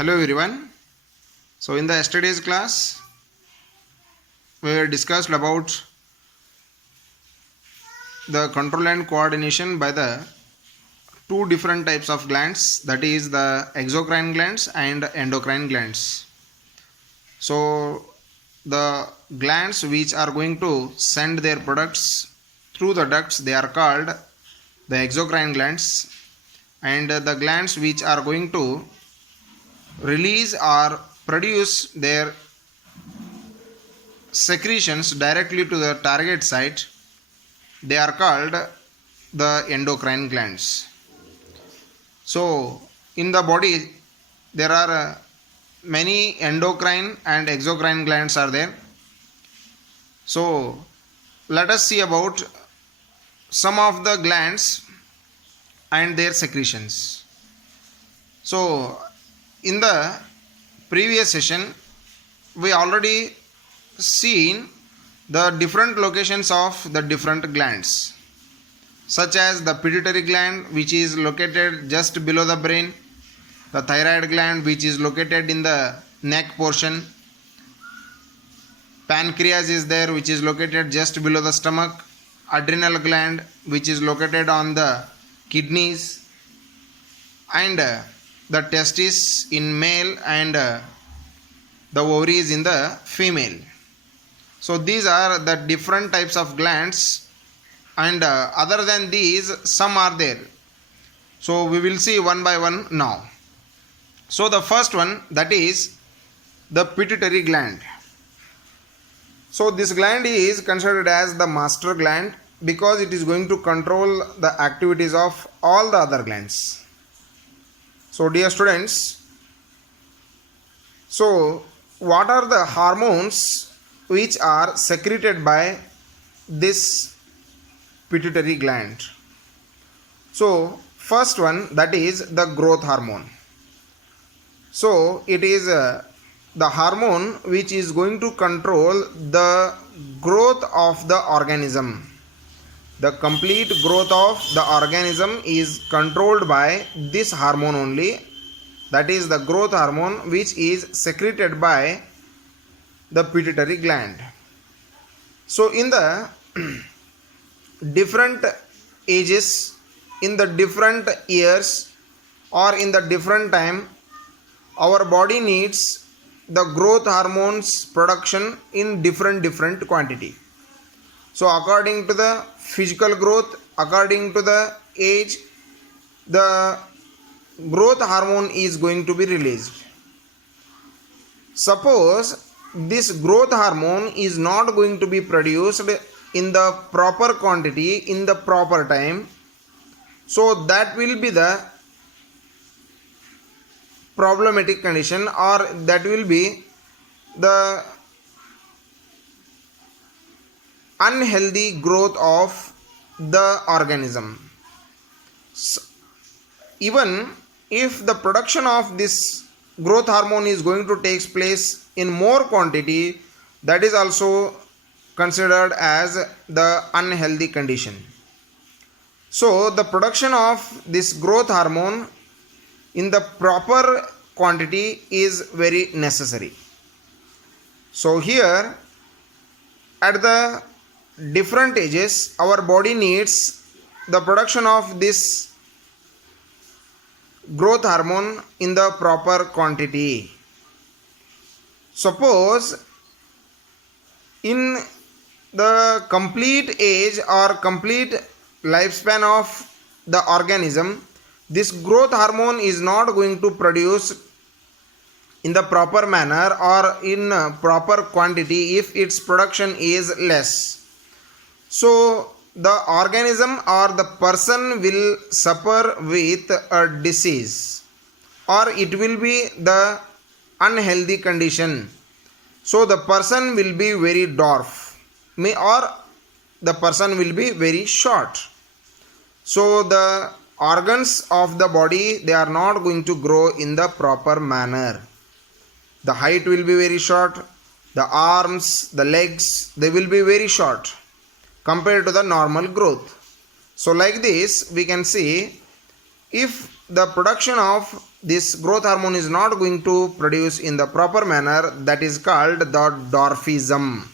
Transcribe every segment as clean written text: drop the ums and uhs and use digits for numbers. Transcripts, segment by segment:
Hello everyone. So in the yesterday's class we discussed about the control and coordination by the two different types of glands, that is the exocrine glands and endocrine glands. So the glands which are going to send their products through the ducts, they are called the exocrine glands, and the glands which are going to release or produce their secretions directly to the target site, they are called the endocrine glands. So in the body there are many endocrine and exocrine glands are there. So let us see about some of the glands and their secretions. So in the previous session we already seen the different locations of the different glands, such as the pituitary gland, which is located just below the brain, the thyroid gland, which is located in the neck portion, pancreas is there, which is located just below the stomach, adrenal gland, which is located on the kidneys, and the testis in male and the ovaries in the female. So these are the different types of glands, and other than these some are there. So we will see one by one now. So the first one, that is the pituitary gland. So this gland is considered as the master gland because it is going to control the activities of all the other glands. So dear students, so what are the hormones which are secreted by this pituitary gland? So first one, that is the growth hormone. So it is the hormone which is going to control the growth of the organism. The complete growth of the organism is controlled by this hormone only, that is the growth hormone, which is secreted by the pituitary gland. So in the different ages, in the different years, or in the different time, our body needs the growth hormones production in different quantity. So according to the physical growth, according to the age, the growth hormone is going to be released. Suppose this growth hormone is not going to be produced in the proper quantity in the proper time, so that will be the problematic condition, or that will be the unhealthy growth of the organism. So, even if the production of this growth hormone is going to take place in more quantity, that is also considered as the unhealthy condition. So the production of this growth hormone in the proper quantity is very necessary. So here at the different ages, our body needs the production of this growth hormone in the proper quantity. Suppose in the complete age or complete lifespan of the organism, this growth hormone is not going to produce in the proper manner or in proper quantity if its production is less. So the organism or the person will suffer with a disease, or it will be the unhealthy condition. So the person will be very dwarf, or the person will be very short. So the organs of the body, they are not going to grow in the proper manner. The height will be very short, the arms, the legs, they will be very short compared to the normal growth. So like this we can see, if the production of this growth hormone is not going to produce in the proper manner, that is called the dwarfism.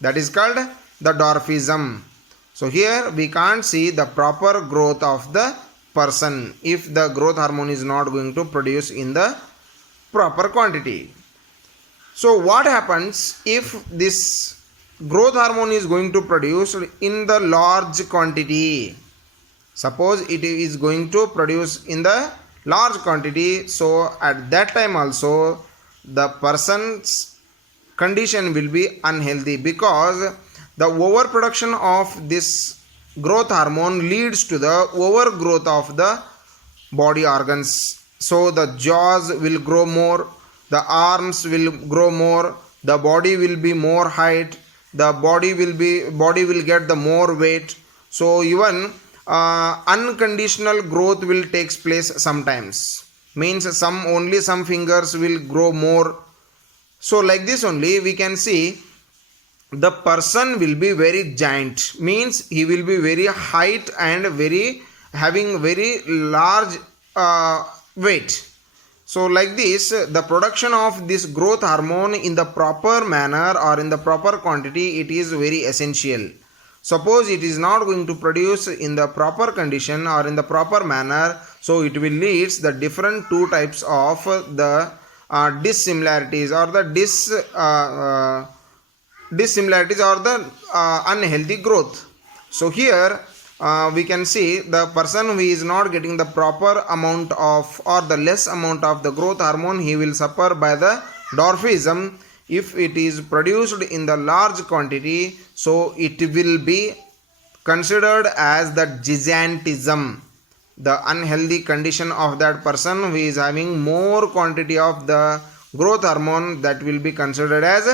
That is called the dwarfism. So here we can't see the proper growth of the person if the growth hormone is not going to produce in the proper quantity. So what happens if this growth hormone is going to produce in the large quantity? Suppose it is going to produce in the large quantity, so at that time also the person's condition will be unhealthy, because the overproduction of this growth hormone leads to the overgrowth of the body organs. So the jaws will grow more, the arms will grow more, the body will be more height, the body will get the more weight. So even unconditional growth will takes place sometimes, means some fingers will grow more. So like this only we can see the person will be very giant, means he will be very height and having very large weight. So like this, the production of this growth hormone in the proper manner or in the proper quantity, it is very essential. Suppose it is not going to produce in the proper condition or in the proper manner, so it will lead the different two types of the dissimilarities or the dissimilarities or the unhealthy growth. So here we can see the person who is not getting the proper amount of or the less amount of the growth hormone, he will suffer by the dwarfism. If it is produced in the large quantity, so it will be considered as the gigantism, the unhealthy condition of that person who is having more quantity of the growth hormone, that will be considered as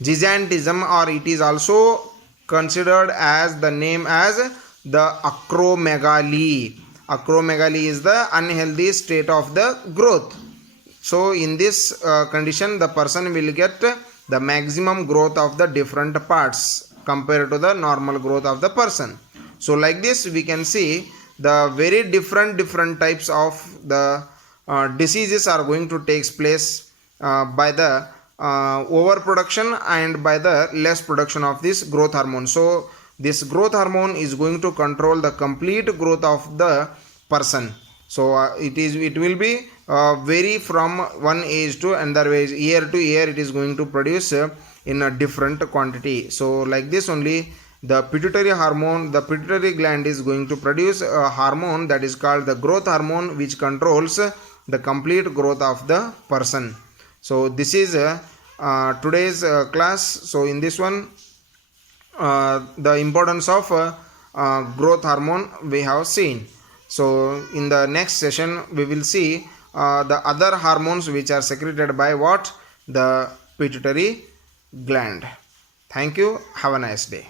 gigantism, or it is also considered as the name as the acromegaly. Acromegaly is the unhealthy state of the growth. So in this condition, the person will get the maximum growth of the different parts compared to the normal growth of the person. So like this we can see the very different types of the diseases are going to take place by the overproduction and by the less production of this growth hormone. So this growth hormone is going to control the complete growth of the person. So it will be vary from one age to another age, year to year it is going to produce in a different quantity. So like this only the pituitary gland is going to produce a hormone that is called the growth hormone, which controls the complete growth of the person. So this is today's class. So in this one the importance of growth hormone we have seen. So in the next session we will see the other hormones which are secreted by what? The pituitary gland. Thank you. Have a nice day.